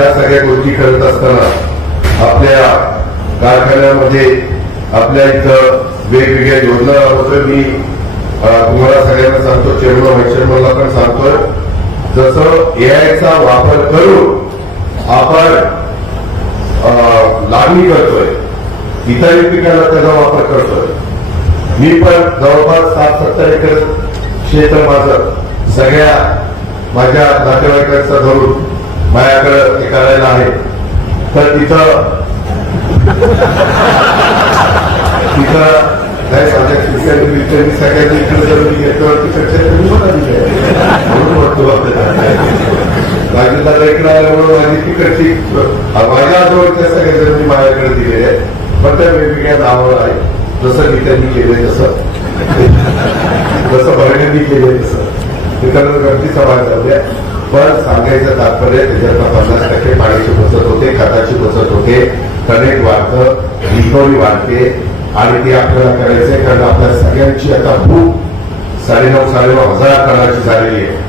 ह्या सगळ्या गोष्टी करत असताना आपल्या कारखान्यामध्ये आपल्या इथं वेगवेगळ्या योजना राबवतोय मी तुम्हाला सगळ्यांना सांगतो चेअरमन व्हाईस चेअरमनला पण सांगतोय. जसं एआयचा वापर करून आपण अं, लागणी करतोय इतर पिकाला त्याचा वापर करतोय. मी पण जवळपास सात सत्तर एकर क्षेत्र माझं सगळ्या माझ्या नातेवाईकांचा धरून माझ्याकडं करायला आहे. तर तिथं तिथं नाही माझ्या शिक्षण विद्यार्थी सगळ्यांनी इकडे जर मी घेतो तिकडच्या तुम्ही मला दिले म्हणून म्हणतो आपल्याला. राजूला इकडे आल्यामुळे माझी तिकडची माझ्या जवळच्या सगळ्या जण मी माझ्याकडे दिलेले आहेत. पण त्या वेगवेगळ्या नावावर आहे जसं गीतांनी केले तसं. जसं बहिणींनी केले तसं. मित्रांनो गमती समाज झाल्या पण सांगायचं तात्पर्य त्याच्यातनं पन्नास टक्के पाण्याची बचत होते खताची बचत होते कनेक्ट वाढतं रिकव्हरी वाढते आणि ते आपल्याला करायचंय कारण आपल्या सगळ्यांची आता भूक साडेनऊ साडेनऊ हजार टनाची झालेली आहे.